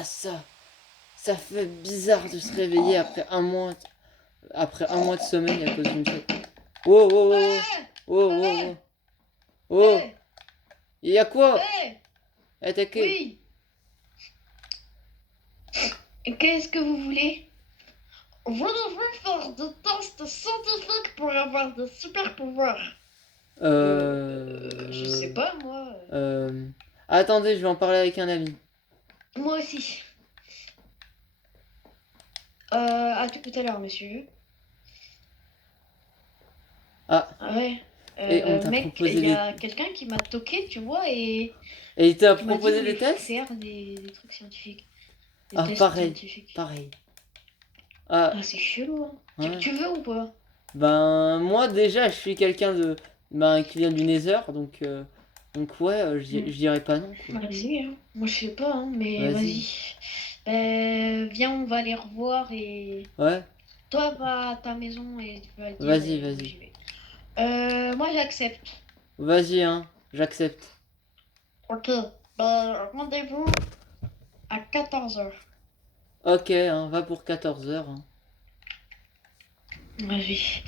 Ah, ça fait bizarre de se réveiller après un mois de sommeil à cause d'une fête. Oh, oh, Eh, oh, oh, oh, eh, oh, oh. eh, Il y a quoi? eh, Attaqué. oui. Qu'est-ce que vous voulez? Vous devez faire des tests scientifiques pour avoir des super pouvoirs. Je sais Euh... pas, moi. Euh... Attendez, je vais en parler avec un ami. Moi aussi. À tout à l'heure, monsieur. Ah, Ah ouais. et on t'a Mec, il proposé y des... a quelqu'un qui m'a toqué, tu vois, et Et il t'a qui m'a dit qu'il proposé voulait des tests? faire des trucs scientifiques. Des Ah, tests pareil, scientifiques. pareil. Ah, Ah, c'est chelou, hein. ouais. Tu veux ou pas? Ben, moi déjà, je suis quelqu'un de... Ben, qui vient du Nether, donc ouais, je Hmm. dirais pas non, quoi. Vas-y, hein. Moi, je sais pas, hein, mais Vas-y. vas-y. Viens, on va les revoir et Ouais, toi, va à ta maison et tu vas dire vas-y, et moi, vas-y. j'y vais. Moi, j'accepte. Vas-y, hein, j'accepte. Ok. Rendez-vous à 14h. Ok, hein, va pour 14 heures. Hein. Vas-y.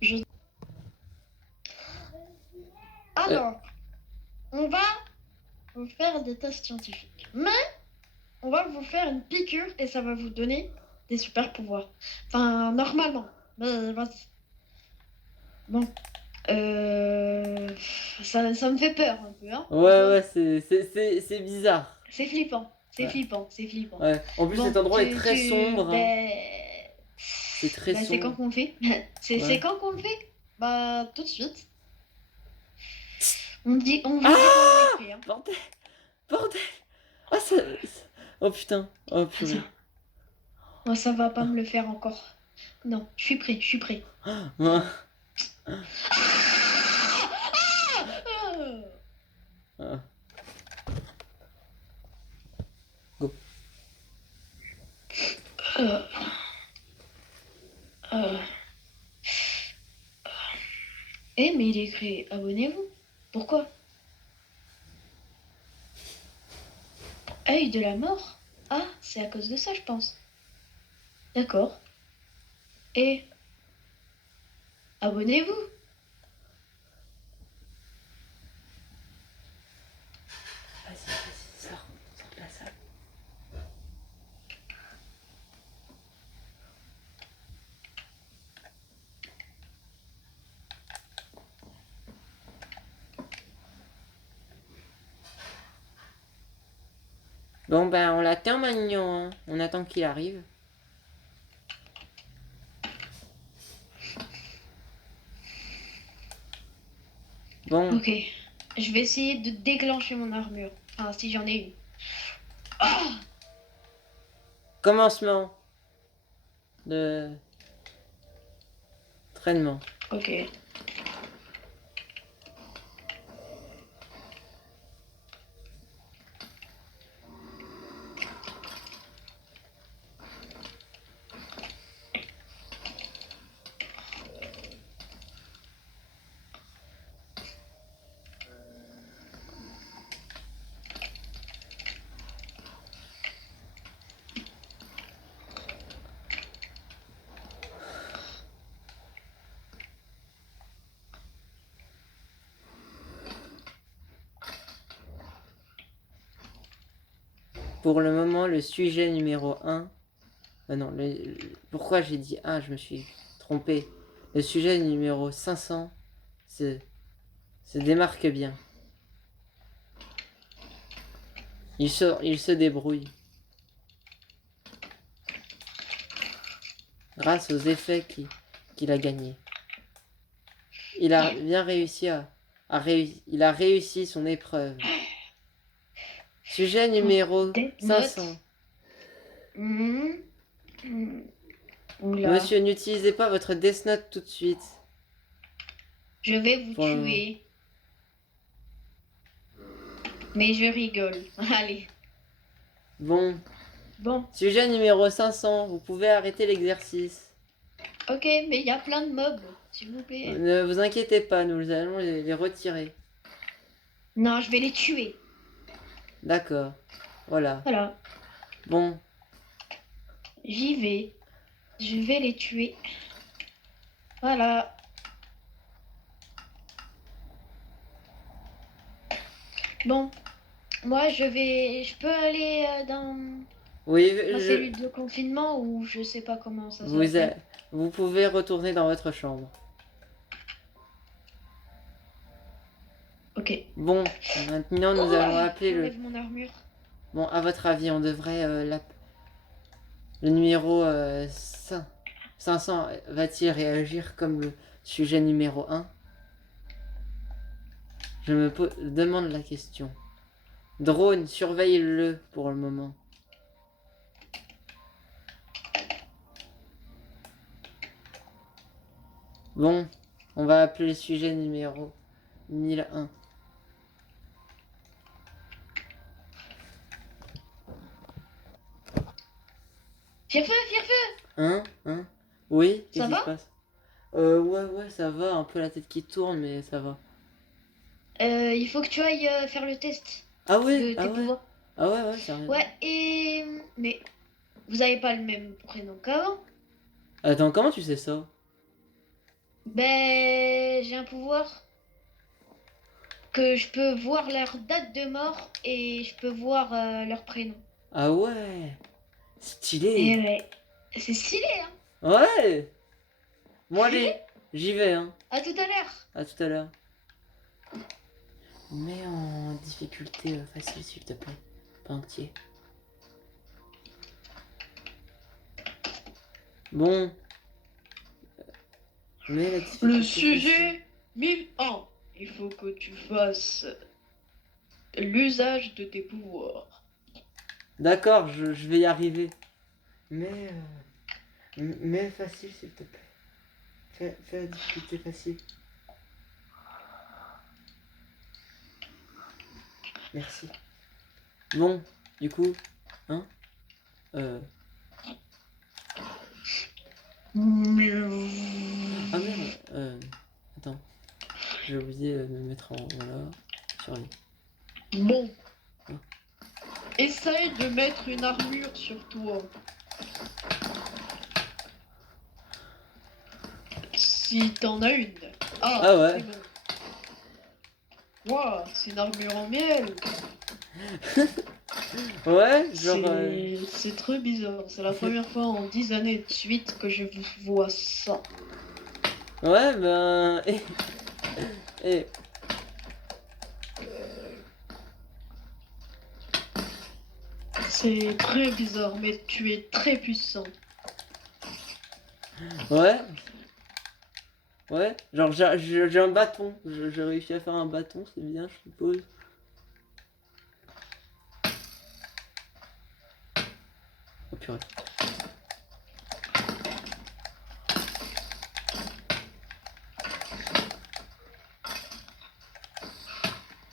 Je... Euh, Alors, on va vous faire des tests scientifiques. Mais on va vous faire une piqûre et ça va vous donner des super pouvoirs. Enfin, normalement. Mais vas-y. Bon. Euh... ça me fait peur un peu, hein, ouais, franchement. ouais, c'est bizarre. C'est flippant. C'est Ouais, flippant. C'est flippant. ouais. En plus, cet Bon, endroit est très sombre, hein. ben... C'est très C'est quand sombre. qu'on le fait. C'est Ouais. quand qu'on le fait? Bah, tout de suite. On vous dit quand on est Ah! prêt, hein. Bordel! Bordel! Ah, oh putain. Oh Ah, ça. purée. Moi, ça va pas me le faire encore. Non, je suis prêt, je suis prêt. Ouais. Ah. Ah, go. Euh, euh. Mais il est écrit abonnez-vous. Pourquoi? Œil de la mort? Ah, c'est à cause de ça, je pense. D'accord. Et abonnez-vous. Vas-y, sors de la salle. Bon, ben, on l'attend maintenant, hein. On attend qu'il arrive. Bon, Ok. Je vais essayer de déclencher mon armure. Enfin, si j'en ai une. Ah. commencement de traînement. Ok. Pour le moment, le sujet numéro un. Non, pourquoi j'ai dit un? Je me suis trompé. Le sujet numéro 500 se, se démarque bien. Il se débrouille. Grâce aux effets qu'il a gagnés. Il a bien réussi il a réussi son épreuve. Sujet Oh, numéro Death 500. Note. Hmm. Oula. Monsieur, n'utilisez pas votre Death Note tout de suite. Je vais vous Pour le moment. tuer. Mais je rigole. Allez. Bon. Bon. Sujet numéro 500. Vous pouvez arrêter l'exercice. Ok, mais il y a plein de mobs. S'il vous plaît. Ne vous inquiétez pas, nous allons les retirer. Non, je vais les tuer. D'accord. Voilà. Voilà, Bon, j'y vais. Je vais les tuer. Voilà. Bon, moi je peux aller dans oui, ma cellule de confinement ou je sais pas comment ça vous, s'appelle. vous pouvez retourner dans votre chambre. Ok. Bon, maintenant nous Oh, allons appeler le... j'enlève mon armure. Bon, à votre avis, on devrait... le numéro 500 va-t-il réagir comme le sujet numéro 1? Je me demande la question. Drone, surveille-le pour le moment. Bon, on va appeler le sujet numéro 1001. Fire-feu, fire-feu. Hein? Oui, Ça qu'est-ce qui se va? passe? Ouais, ça va, un peu la tête qui tourne, mais ça va. Il faut que tu ailles faire le test Ah ouais, de tes pouvoirs. ouais, sérieux. Ouais, et... Mais vous avez pas le même prénom qu'avant. Attends, comment tu sais ça? Ben, j'ai un pouvoir que je peux voir leur date de mort et je peux voir leur prénom. Ah ouais, Et stylé. ouais, c'est stylé, hein. Ouais, bon Tu allez, veux? j'y vais, hein. À tout à l'heure. À tout à l'heure. Mets en difficulté facile, s'il te plaît. Pas entier. Bon. Mets la difficulté Le facile. sujet 1001. Il faut que tu fasses l'usage de tes pouvoirs. D'accord, je vais y arriver. Mais facile, s'il te plaît. Fais la difficulté facile. Merci. Bon, du coup, hein Ah merde, attends. J'ai oublié de me mettre en... Voilà, survie. Bon. Hein? Essaye de mettre une armure sur toi. Si t'en as une. Ah ouais. C'est bon. Waouh, c'est une armure en miel. Ouais, genre... C'est très bizarre. C'est la première fois en 10 années de suite que je vois ça. Ouais, ben... Et... C'est très bizarre, mais tu es très puissant. Ouais. Ouais, genre j'ai un bâton. J'ai réussi à faire un bâton, c'est bien, je suppose. Oh purée.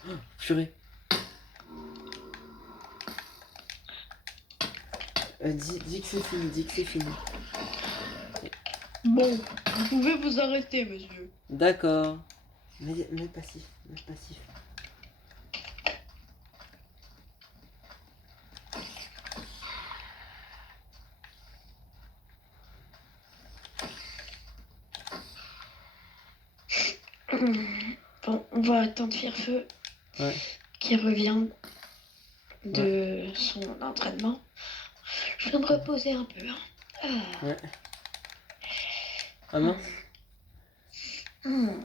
Oh, purée. Dis que c'est fini, dis que c'est fini. Bon, vous pouvez vous arrêter, monsieur. D'accord. Mais passif, mais passif. Bon, on va attendre Fire-Feu Ouais. qui revient de son entraînement. Je viens de reposer un peu. Hein. Ah. Ouais. Ah mince. Hmm.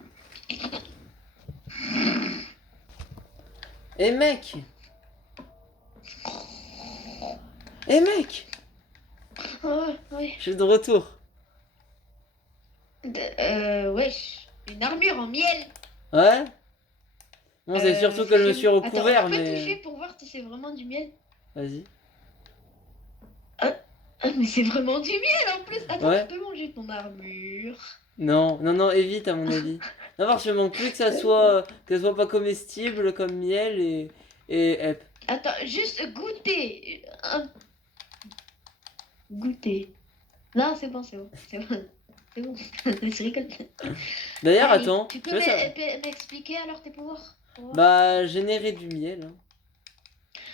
Eh mec! Eh mec! Ouais, ouais. Je suis de retour. Wesh. Une armure en miel. Ouais? Bon, c'est surtout que je me suis recouvert, Attends, je peux mais... toucher pour voir si c'est vraiment du miel. Vas-y. Ah, mais c'est vraiment du miel en plus. Attends, Ouais. tu peux manger ton armure. Non, évite à mon avis. Non, parce que je manque plus que ça soit pas comestible comme miel et hep. Attends, juste goûter. Goûter. Non, c'est bon, c'est bon. C'est bon. C'est bon. Je rigole. D'ailleurs, Allez, attends, tu peux tu vois ça? m'expliquer alors tes pouvoirs? Bah, générer du miel. Hein.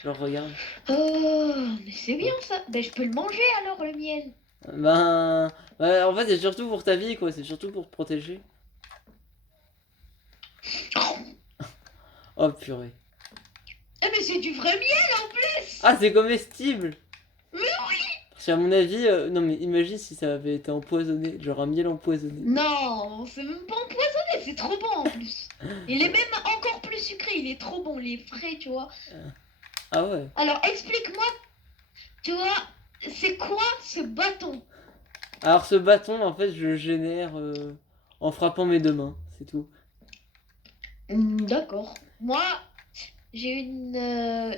Genre, regarde. Oh, mais c'est bien ça. Ben, je peux le manger alors, le miel. Ben... Ouais, en fait, c'est surtout pour ta vie, quoi. C'est surtout pour te protéger. Oh, purée. Ah, mais c'est du vrai miel en plus. Ah, c'est comestible! Mais oui. Parce qu'à mon avis... Non, mais imagine si ça avait été empoisonné. Genre un miel empoisonné. Non, c'est même pas empoisonné, c'est trop bon en plus. Il est même encore plus sucré, il est trop bon, il est frais, tu vois. Ah ouais. Alors, explique-moi, tu vois, c'est quoi ce bâton? Alors ce bâton, en fait, je le génère en frappant mes deux mains. C'est tout. D'accord. Moi, j'ai une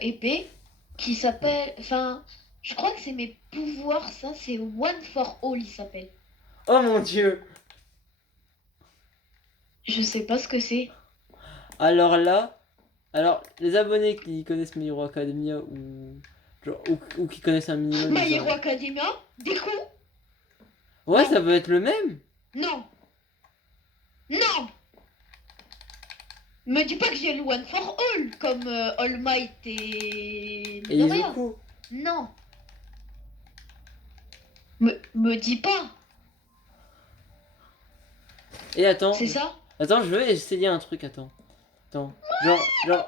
épée qui s'appelle. Enfin, je crois que c'est mes pouvoirs, ça, c'est One for All, il s'appelle. Oh mon dieu! Je sais pas ce que c'est. Alors là... Alors, les abonnés qui connaissent My Hero Academia genre, ou qui connaissent un minimum My les Hero Academia? Des coups? Ouais, Non. ça peut être le même. Non. Non. Me dis pas que j'ai le One for All, comme All Might et Et Midoriya. Izuku. Non. Me dis pas. Et attends, C'est ça? attends, je veux essayer un truc, attends. Attends. Genre,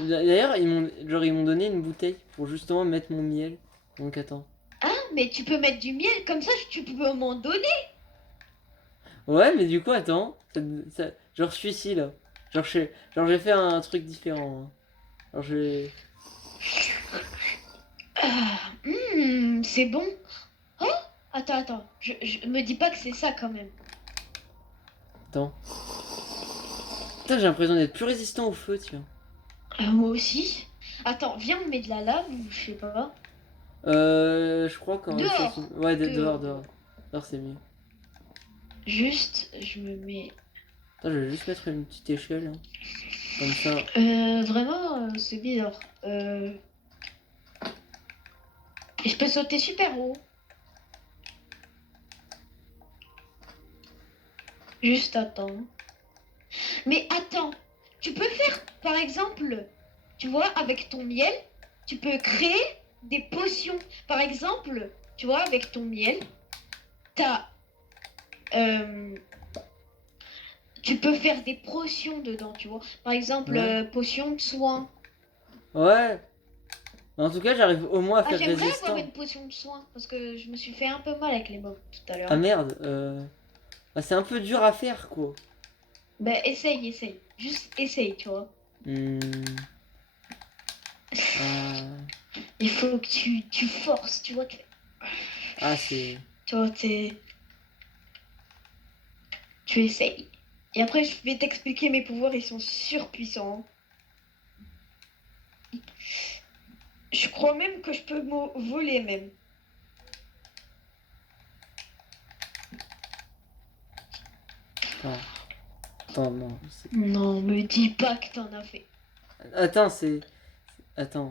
d'ailleurs, ils m'ont donné une bouteille pour justement mettre mon miel. Donc attends. Ah, mais tu peux mettre du miel, comme ça tu peux m'en donner. Ouais, mais du coup, attends. Genre, je suis ici là. Genre, j'ai fait un truc différent, hein. Alors, Ah, c'est bon. Oh, attends. Je me dis pas que c'est ça quand même. Attends. Putain, j'ai l'impression d'être plus résistant au feu, tiens. Moi aussi. Attends, viens, on met de la lave ou je sais pas. Je crois qu'en Dehors. Ouais, Dehors, dehors. dehors. Dehors, c'est mieux. Juste, je me mets. Attends, je vais juste mettre une petite échelle, hein. Comme ça. Vraiment, c'est bizarre. Et je peux sauter super haut. Juste attends. Mais attends, tu peux faire, par exemple, tu vois, avec ton miel, tu peux créer des potions. Par exemple, tu vois, avec ton miel, t'as, euh, tu peux faire des potions dedans, tu vois. Par exemple, Ouais. potion de soin. Ouais. En tout cas, j'arrive au moins à Ah, faire j'aimerais avoir résistant. une potion de soin parce que je me suis fait un peu mal avec les mobs tout à Ah l'heure. merde. Bah, c'est un peu dur à faire, quoi. Bah, essaye. Juste essaye, tu vois. Hmm. Ah, Il faut que tu forces, tu vois. ah c'est... Tu vois, tu essayes. Et après, je vais t'expliquer mes pouvoirs, ils sont surpuissants. Je crois même que je peux voler même. Attends. Attends, non. Non, me dis pas que t'en as fait. Attends, c'est... Attends.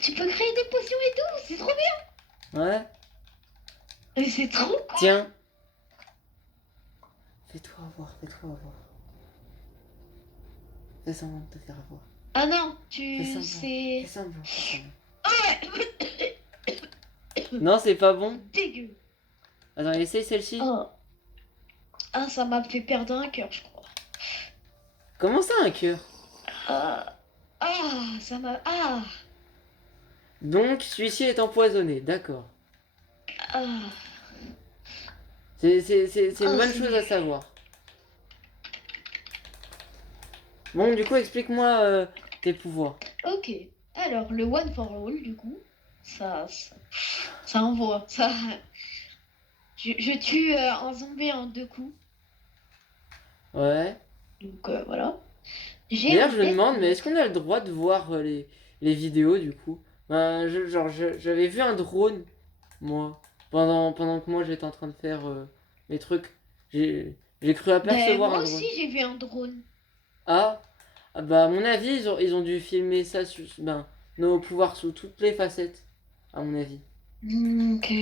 Tu peux créer des potions et tout, c'est trop Ouais. bien. C'est trop cool. Tiens. Fais-toi avoir, fais-toi avoir. Fais semblant de te faire avoir. Ah non, Fais tu semblant. Fais sais. semblant, fais semblant. Ah ouais. Non, c'est pas bon. Dégueu. Attends, essaye celle-ci. Oh. Ah, ça m'a fait perdre un cœur, je crois. Comment ça, un cœur? Ah, ça m'a. Donc, celui-ci est empoisonné, d'accord. Ah, C'est une bonne c'est chose nul. à savoir. Bon, du coup, explique-moi tes pouvoirs. Ok. Alors, le one for all, du coup, ça envoie. Ça, je tue un zombie en 2 coups. Ouais. Donc, voilà. J'ai D'ailleurs, un je me pet demande, mais est-ce monstre. qu'on a le droit de voir les vidéos, du coup? Ben, j'avais vu un drone, moi, pendant que moi j'étais en train de faire mes trucs. J'ai cru Ben, apercevoir moi un aussi, drone. j'ai vu un drone. Ah, bah, à mon avis, ils ont dû filmer ça, ben, nos pouvoirs sous toutes les facettes, à mon avis. Ok.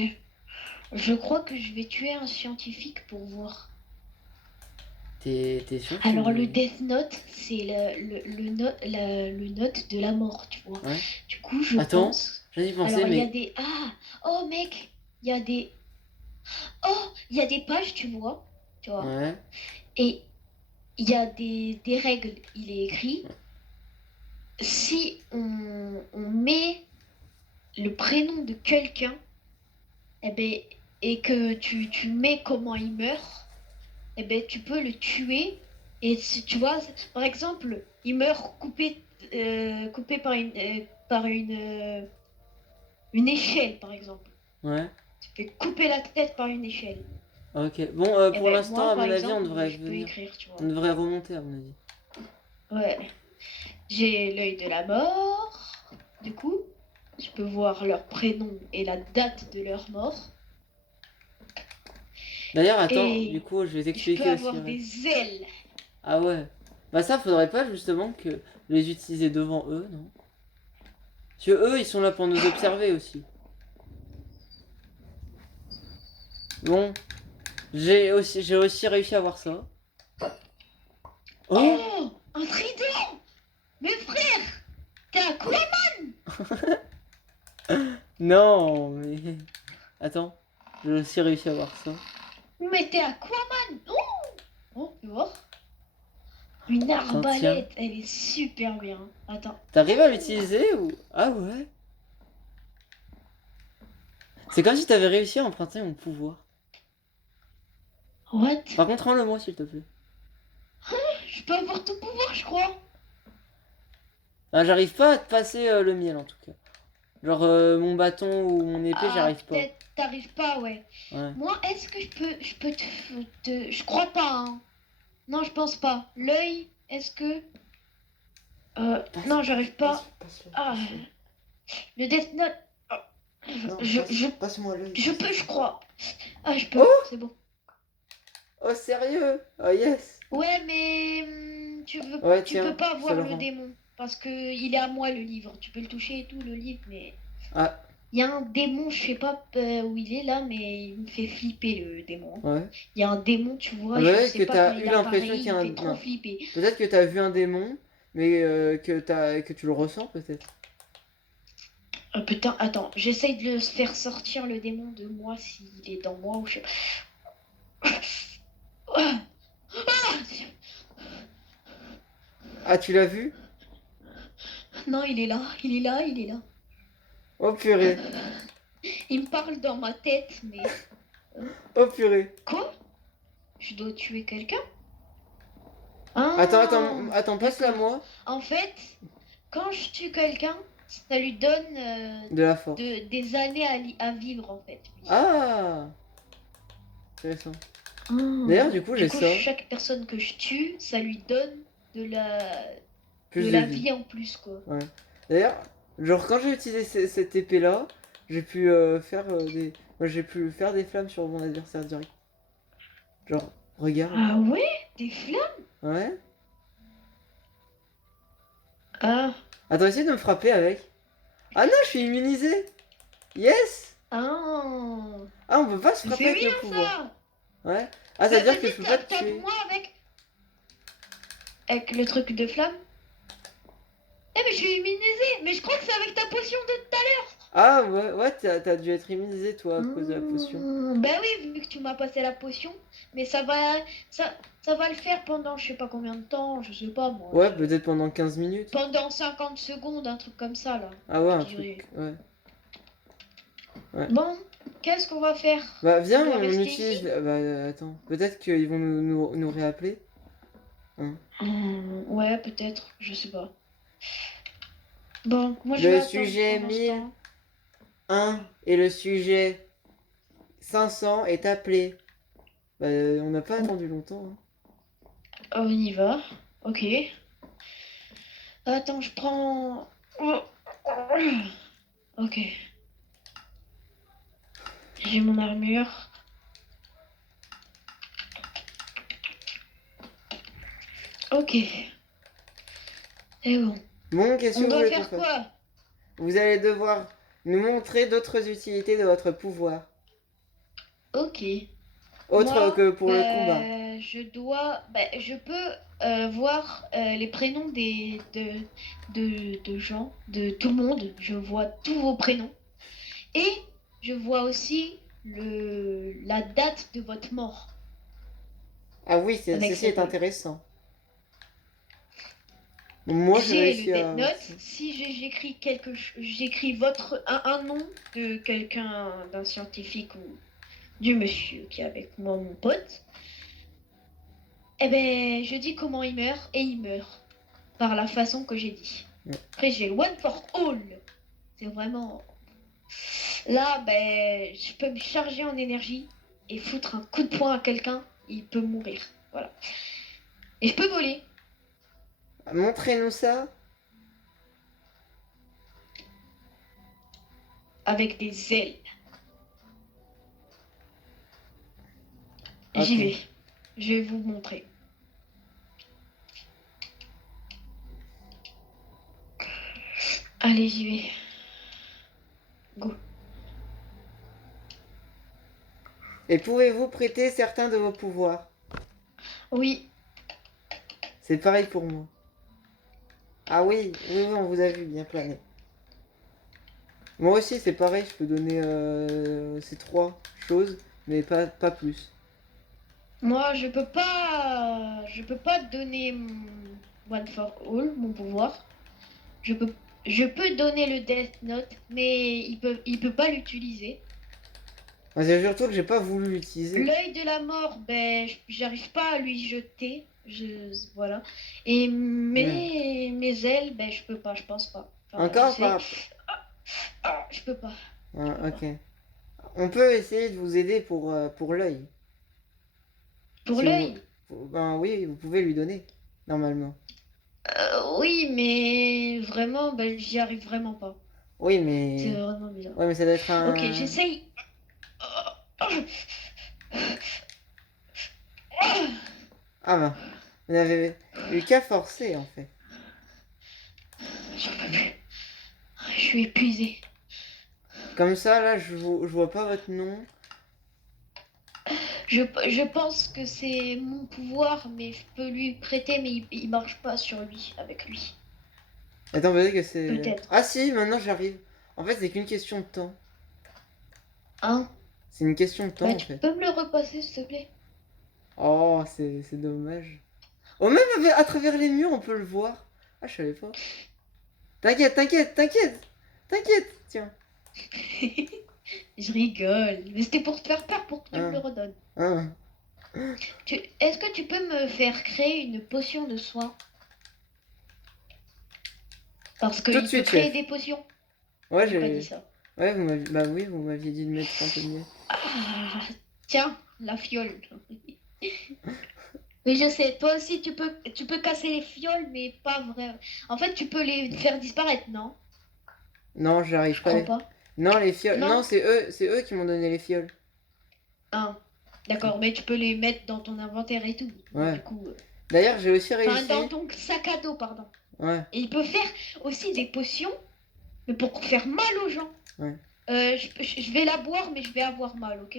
Je crois que je vais tuer un scientifique pour voir. T'es sûr que Alors, le tu... Death Note, c'est le note de la mort, tu vois. Ouais. Du coup, je Attends, pense. j'ai d'y penser, Alors, il y a mais... des. Ah! Oh, mec! Il y a des. Oh! Il y a des pages, tu vois. Tu vois. Ouais. Et il y a des règles. Il est écrit. Si on met le prénom de quelqu'un, eh ben, et que tu mets comment il meurt, eh ben, tu peux le tuer. Et si tu vois, par exemple, il meurt coupé une échelle, par exemple. Ouais. Tu fais couper la tête par une échelle. Ok. Bon, Eh pour ben, l'instant, moi, à par mon avis, on exemple, devrait je peux venir. écrire, tu On vois. devrait remonter, à mon avis. Ouais. J'ai l'œil de la mort. Du coup, je peux voir leur prénom et la date de leur mort. D'ailleurs, attends, du Et coup, je vais je peux t'expliquer aussi. avoir des ailes. Ah ouais. Bah ça, faudrait pas justement que les utiliser devant eux, non? Parce que eux, ils sont là pour nous observer aussi. Bon, j'ai aussi réussi à voir ça. Oh! Oh, un trident. Mais frère, t'es à quoi? Non, mais... Attends, j'ai aussi réussi à voir ça. Mais t'es Aquaman! Oh! Oh, tu vois? Une Attends, tiens. arbalète, elle est super bien. Attends. T'arrives à l'utiliser ou... Ah ouais? C'est comme si t'avais réussi à emprunter mon pouvoir. What? Par contre, rends-le-moi, s'il te plaît. Je peux avoir ton pouvoir, je crois. Ah, j'arrive pas à te passer le miel, en tout cas. Genre, mon bâton ou mon épée, Ah, j'arrive pas. peut-être t'arrives pas, ouais. Ouais. Moi, est-ce que je peux je crois pas, hein. Non, je pense pas. L'œil, est-ce que... non, j'arrive pas. Passe-le, Ah, passe-le. le Death Note... Ah, Non, je, je, passe-moi l'œil. je peux, je crois. Ah, je peux, Oh! c'est bon. Oh, sérieux? Oh, yes! Ouais, mais Ouais, tu peux tiens, pas je te voir le le rends. démon parce que il est à moi le livre. Tu peux le toucher et tout le livre, mais Ah, il y a un démon, je sais pas où il est là, mais il me fait flipper le démon. ouais. Il y a un démon, tu Ah, vois, je peut-être sais que pas quand t'as il eu apparaît, l'impression qu'il y il a me un... fait trop Non. flipper. Peut-être que t'as vu un démon, mais que tu le ressens, peut-être. Oh, putain, attends, j'essaye de le faire sortir le démon de moi s'il est dans moi ou je sais pas. Ah, Ah, tu l'as vu? non, il est là, il est là, il est là. Oh, purée. Il me parle dans ma tête, mais Oh, purée. quoi? Je dois tuer quelqu'un? Attends, Ah, attends, passe-la d'accord. moi. En fait, quand je tue quelqu'un, ça lui donne De la force. des années à vivre, en fait. Oui. Ah! Intéressant. D'ailleurs, Ah. du coup, Du j'ai coup, ça. chaque personne que je tue, ça lui donne de la, de Plus de la vie. vie en plus, quoi. Ouais. D'ailleurs, genre, quand j'ai utilisé cette épée-là, j'ai pu faire des... Moi, j'ai pu faire des flammes sur mon adversaire direct. Genre, regarde. Ah ouais? Des flammes? Ouais. Ah. Attends, essaye de me frapper avec. Ah non, je suis immunisé. Yes. Ah. Ah, on peut pas se Mais frapper c'est avec le bien pouvoir. ça! Ouais. Ah, ça Bah veut dire que je vas-y, peux pas te tuer. tape-moi avec le truc de flamme. Eh mais je suis immunisée, mais je crois que c'est avec ta potion de tout à l'heure. Ah, ouais, ouais, t'as dû être immunisé, toi, à cause de la potion. Bah oui, vu que tu m'as passé la potion, mais ça va le faire pendant je sais pas combien de temps, je sais pas moi. Ouais, peut-être pendant 15 minutes. Pendant 50 secondes, un truc comme ça là. Ah ouais, Je un dirais. truc, ouais. Ouais. Bon, qu'est-ce qu'on va faire? Bah, On viens, doit on rester ici? utilise... Bah, attends. Peut-être qu'ils vont nous réappeler. Hein. Ouais, peut-être, je sais pas. Bon, moi je vais Le attendre sujet pendant ce temps. 1001 et le sujet 500 est appelé. Bah, on n'a pas attendu longtemps. Hein. On y va. Ok. Attends, je prends. Ok. J'ai mon armure. Ok. C'est bon. Bon, qu'est-ce que On vous doit voulez qu'on faire fasse? quoi? Vous allez devoir nous montrer d'autres utilités de votre pouvoir. Ok. Autre Moi, que pour le bah, combat. je peux voir les prénoms de gens, de tout le monde. Je vois tous vos prénoms. Et je vois aussi la date de votre mort Ah oui, avec ceci est cette œil. intéressant. Moi, j'ai J'ai le réussi Death à... Note. Si j'écris un nom de quelqu'un, d'un scientifique ou du monsieur qui est avec moi, mon pote, eh ben, je dis comment il meurt et il meurt par la façon que j'ai dit. Ouais. Après, j'ai le One for All. C'est vraiment. Là, ben, je peux me charger en énergie et foutre un coup de poing à quelqu'un, il peut mourir. Voilà. Et je peux voler Montrez-nous ça. avec des ailes. J'y Ok. vais. Je vais vous montrer. Allez, j'y vais. Go. Et pouvez-vous prêter certains de vos pouvoirs? Oui, C'est pareil pour moi. Ah oui, oui, oui, on vous a vu bien planer. Moi aussi, c'est pareil, je peux donner ces trois choses, mais pas plus. moi, je peux pas donner mon One for All, mon pouvoir. Je peux, je peux donner le Death Note, mais il peut pas l'utiliser. Moi, c'est surtout que j'ai pas voulu l'utiliser. L'œil de la mort, ben, j'arrive pas à lui jeter. Voilà. Et Ouais. mes ailes, ben, je peux pas, je pense pas. Enfin, Encore j'essaie. par... Je peux pas. Je Ah, peux pas. ok. On peut essayer de vous aider pour l'œil. Pour Si vous... l'œil, Ben oui, vous pouvez lui donner, normalement. oui, mais vraiment, ben, j'y arrive vraiment pas. Oui, C'est mais... vraiment bizarre. Ouais, mais ça doit être Ok, un... j'essaye. Ah ben, vous n'avez eu qu'à forcer, en fait. J'en peux plus. Je suis épuisée. Comme ça, là, je vois pas votre nom. Je pense que c'est mon pouvoir, mais je peux lui prêter, mais il marche pas sur lui, avec lui. Attends, peut-être que c'est... Peut-être. Ah si, maintenant j'arrive. En fait, c'est qu'une question de temps. Hein? C'est une question de temps, Bah, en tu fait. peux me le repasser, s'il te plaît? Oh, c'est dommage. Oh, même à travers les murs, on peut le voir. Ah, je savais pas. T'inquiète, t'inquiète, t'inquiète. T'inquiète, tiens. Je rigole. Mais c'était pour te faire peur, pour que tu me le Un, redonnes. un. Est-ce que tu peux me faire créer une potion de soin? Parce Tout de qu'il peut suite, créer chef. des potions. Ouais, J'ai pas dit j'ai... ça. Ouais, vous m'aviez... Bah oui, vous m'aviez dit de mettre un peu de miel. Ah, tiens, la fiole. Mais je sais, toi aussi tu peux casser les fioles, mais pas vraiment. En fait, tu peux les faire disparaître, non? Non, Je j'arrive pas à crois les... pas. Non, les fioles... Non, Non? c'est eux qui m'ont donné les fioles. Ah, d'accord, mais tu peux les mettre dans ton inventaire et tout. Ouais. Du coup, D'ailleurs, j'ai aussi enfin, dans réussi... ton sac à dos, pardon. Ouais, Et il peut faire aussi des potions, mais pour faire mal aux gens. ouais. Je vais la boire, mais je vais avoir mal, ok?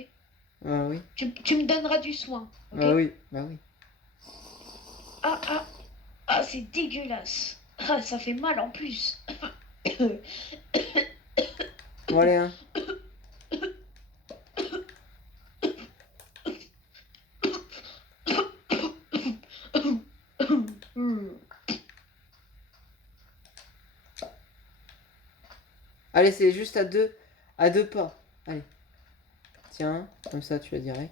Bah oui. Tu me donneras du soin, ok? Bah oui, bah oui. Ah, ah, ah, c'est dégueulasse. Ah, ça fait mal en plus. Bon, allez, hein. Allez, c'est juste à deux pas. Allez. Tiens, comme ça tu la dirais.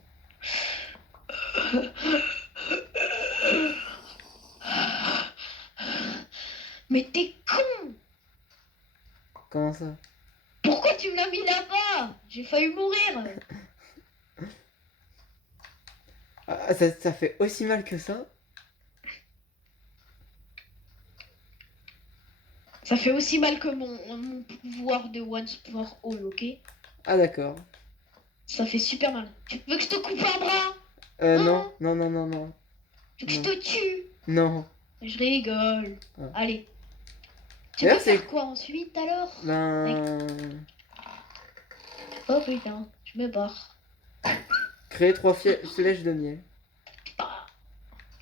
Mais t'es con! Comment ça? Pourquoi tu me l'as mis là-bas? J'ai failli mourir. Ah, ça fait aussi mal que ça? Ça fait aussi mal que mon pouvoir de Once for All, ok? Ah d'accord. Ça fait super mal. Tu veux que je te coupe un bras? Non, Hein? non, non, non, non. Tu veux que je Non. te tue? Non. Je rigole. Ah. Allez. Tu peux D'ailleurs, faire c'est... quoi ensuite alors? Avec... Ben... Oh putain, je me barre. Créer trois flèches de miel. Ah.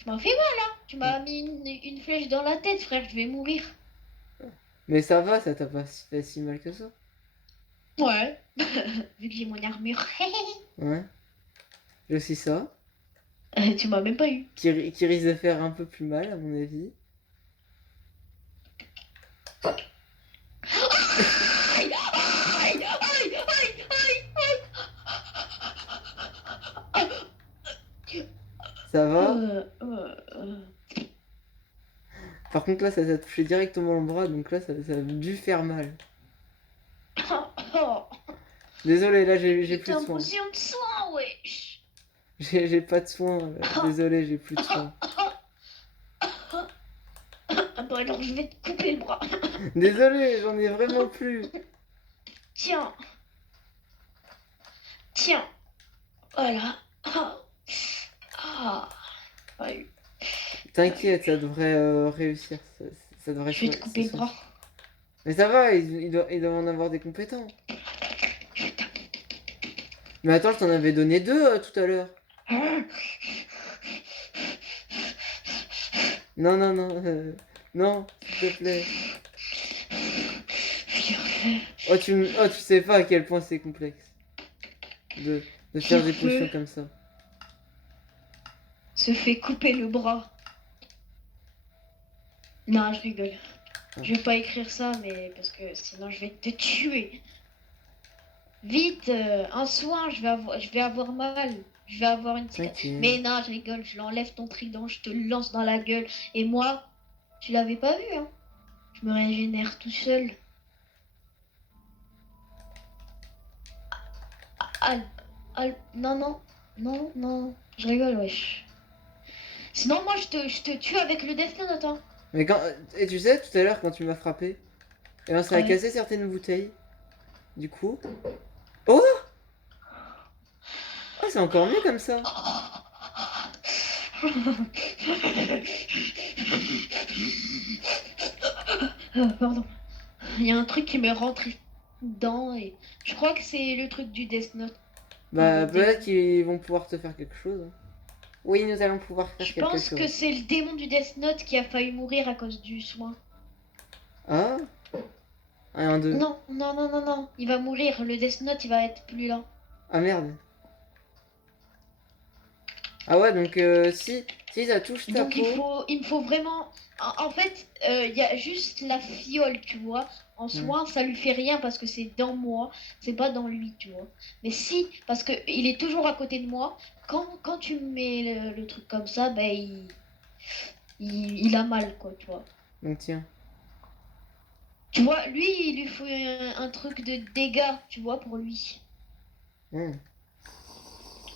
Tu m'as fait mal, hein. Tu m'as mis une flèche dans la tête, frère. Je vais mourir. Mais ça va, ça t'a pas fait si mal que ça. Ouais. Vu que j'ai mon armure. Ouais. J'ai aussi ça. Tu m'as même pas eu. Qui risque de faire un peu plus mal, à mon avis. Aïe, aïe, aïe, aïe, aïe. Ça va? Euh. Par contre, là, ça t'a touché directement le bras, donc là, ça a dû faire mal. Oh. Désolé, là, j'ai plus J'étais de en soin. position de soin, wesh. J'ai pas de soin. Désolé, j'ai plus de soin. Ah bah alors je vais te couper le bras. Désolé, j'en ai vraiment plus. Tiens. Tiens. Voilà. Ouais. T'inquiète, ça devrait réussir. Ça devrait Je vais te couper le bras. Mais ça va, il doit en avoir des compétents. Mais attends, je t'en avais donné deux tout à l'heure. Non, non, non. Non, s'il te plaît. Oh, tu sais pas à quel point c'est complexe. De faire des potions comme ça. Se fait couper le bras. Non, je rigole. Je vais pas écrire ça, mais parce que sinon je vais te tuer. Vite, un soin, je vais avoir mal. Je vais avoir une cicatrice. Mais non, je rigole, je l'enlève ton trident, je te le lance dans la gueule. Et moi, tu l'avais pas vu, hein. Je me régénère tout seul. Non, non, non, non. Je rigole, wesh. Sinon, moi, je te tue avec le Death Note, hein. Mais quand. Et tu sais, tout à l'heure, quand tu m'as frappé, et ben, ça a cassé certaines bouteilles. Du coup. Oh! Oh, c'est encore mieux comme ça. Pardon. Il y a un truc qui m'est rentré dedans et je crois que c'est le truc du Death Note. Bah, peut-être qu'ils vont pouvoir te faire quelque chose. Oui, nous allons pouvoir faire quelque chose. Je pense que c'est le démon du Death Note qui a failli mourir à cause du soin. Ah? Un, deux. Non, non, non, non, non. Il va mourir. Le Death Note, il va être plus lent. Ah merde. Ah ouais, donc si ça touche ta Donc peau... il me faut vraiment... En fait, il y a juste la fiole, tu vois. En soin, ça lui fait rien parce que c'est dans moi, c'est pas dans lui, tu vois. Mais si, parce que il est toujours à côté de moi. Quand tu mets le truc comme ça, ben il a mal, quoi, tu vois. Donc tiens. Tu vois, lui, il lui faut un truc de dégâts, tu vois, pour lui.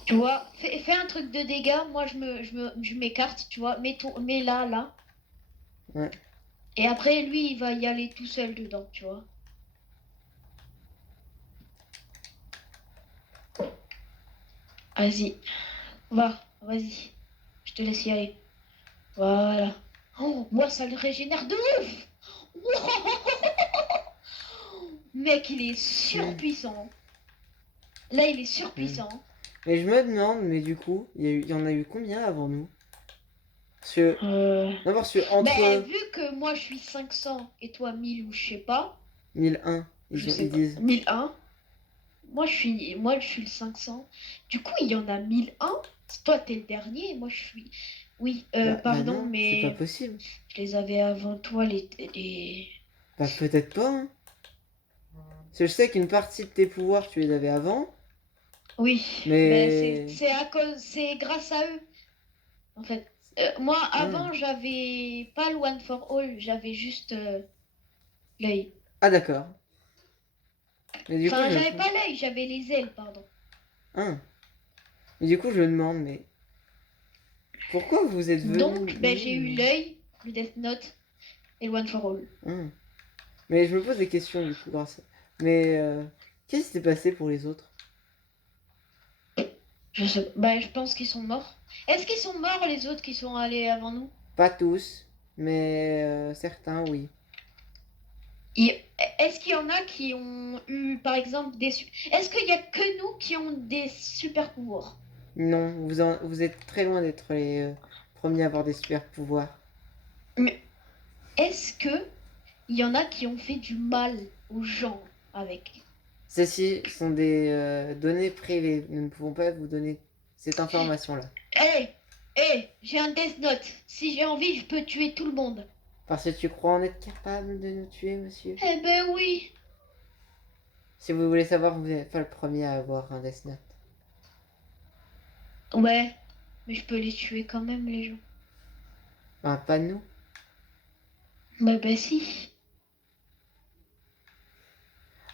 Tu vois, fais un truc de dégâts, moi je m'écarte, tu vois, mets là. Ouais. Et après, lui, il va y aller tout seul dedans, tu vois. Vas-y, vas-y. Je te laisse y aller. Voilà. Oh, moi, ça le régénère de ouf. Mec, il est surpuissant. Là, il est surpuissant. Et je me demande, mais du coup, il y en a eu combien avant nous? Parce que... Non, parce que entre... Ben, vu que moi, je suis 500 et toi 1000 ou je sais pas. 1001, ils disent. 1001. Moi, je suis le 500. Du coup, il y en a 1001. Toi, t'es le dernier. Moi, je suis... Oui, pardon, non, mais... c'est pas possible. Je les avais avant toi, les... Bah peut-être pas, hein. Parce que je sais qu'une partie de tes pouvoirs, tu les avais avant. Oui, mais c'est grâce à eux, en fait. Moi, avant, j'avais pas le One for All, j'avais juste l'œil. Ah d'accord. Enfin, j'avais pas l'œil, j'avais les ailes, pardon. Mais du coup, je me demande, mais pourquoi vous êtes venu? Donc, j'ai eu l'œil, le Death Note et le One for All. Mais je me pose des questions du coup grâce à... Mais qu'est-ce qui s'est passé pour les autres? Je pense qu'ils sont morts. Est-ce qu'ils sont morts les autres qui sont allés avant nous? Pas tous, mais certains oui. Est-ce qu'il y en a qui ont eu, par exemple, Est-ce qu'il y a que nous qui ont des super pouvoirs? Non, vous êtes très loin d'être les premier à avoir des super pouvoirs. Mais est-ce que il y en a qui ont fait du mal aux gens avec? Ceci sont des données privées. Nous ne pouvons pas vous donner cette information-là. Hé, j'ai un Death Note. Si j'ai envie, je peux tuer tout le monde. Parce que tu crois en être capable de nous tuer, monsieur? Eh ben oui. Si vous voulez savoir, vous n'êtes pas le premier à avoir un Death Note. Ouais, mais je peux les tuer quand même, les gens. Ben, pas nous. Bah si.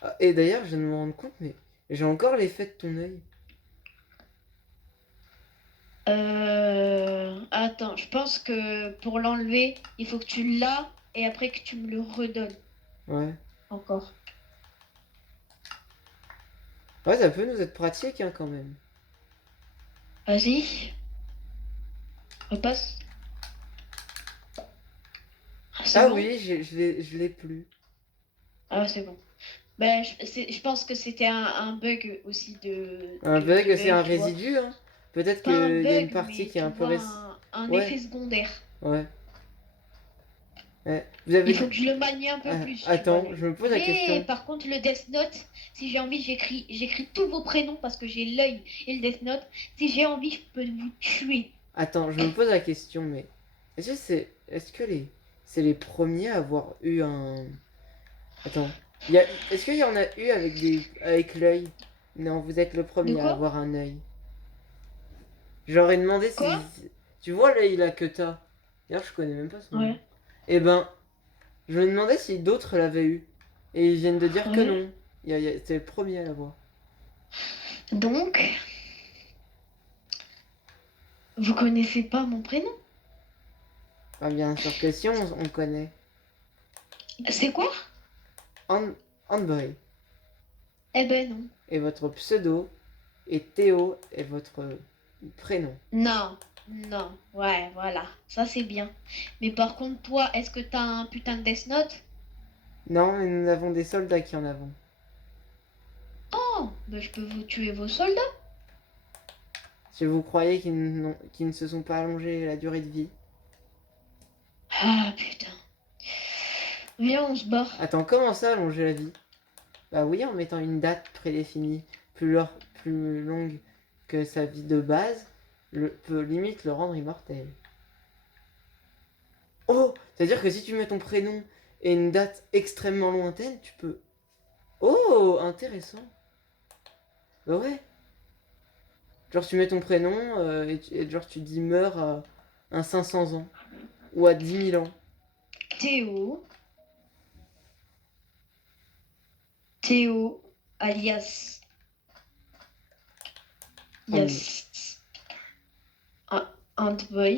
Ah, et d'ailleurs, je viens de me rendre compte, mais j'ai encore l'effet de ton œil. Attends, je pense que pour l'enlever, il faut que tu l'as et après que tu me le redonnes Ouais. encore. Ouais, ça peut nous être pratique, hein, quand même. Vas-y. Repasse. C'est Ah bon? oui, je l'ai plus. Ah, c'est bon. Ben, je pense que c'était un bug aussi Un de bug, c'est l'œil, un tu vois. résidu, hein. Peut-être Pas un qu'il y a une bug, partie mais qui est tu un peu vois, res... un Ouais, effet secondaire. ouais, ouais. Vous avez Il faut dit... que je le manie un peu Ah, plus, tu vois, attends, l'œil. je me pose la Mais question. par contre, le Death Note, si j'ai envie, j'écris tous vos prénoms parce que j'ai l'œil et le Death Note. Si j'ai envie, je peux vous tuer. Attends, je me pose la question, mais... Est-ce que les... C'est les premiers à avoir eu un... Attends. Est-ce qu'il y en a eu avec des... avec l'œil? Non, vous êtes le De premier à quoi? avoir un œil. J'aurais demandé Quoi? si... Tu vois l'œil là que t'as? D'ailleurs, je connais même pas son nom. Ouais, Eh ben, je me demandais si d'autres l'avaient eu. Et ils viennent de dire que ouais. non. C'est le premier à l'avoir. Donc, vous connaissez pas mon prénom? Ah, bien sûr que si, on connaît. C'est quoi? Handboy. Eh ben non. Et votre pseudo. Et Théo est votre prénom. Non, non, ouais, voilà, ça c'est bien. Mais par contre, toi, est-ce que t'as un putain de Death Note? Non, mais nous avons des soldats qui en avons. Oh, bah je peux vous tuer vos soldats. Si vous croyez qu'ils ne se sont pas allongés la durée de vie. Ah putain. Viens, on se barre. Attends, comment ça allonger la vie? Bah oui, en mettant une date prédéfinie plus longue que sa vie de base, peut limite le rendre immortel. Oh, c'est-à-dire que si tu mets ton prénom et une date extrêmement lointaine, tu peux... Oh, intéressant. Bah ouais. Genre tu mets ton prénom et genre tu dis meurs à un 500 ans. Ou à 10 000 ans. Théo. Théo, alias. And- Yes. Handboy.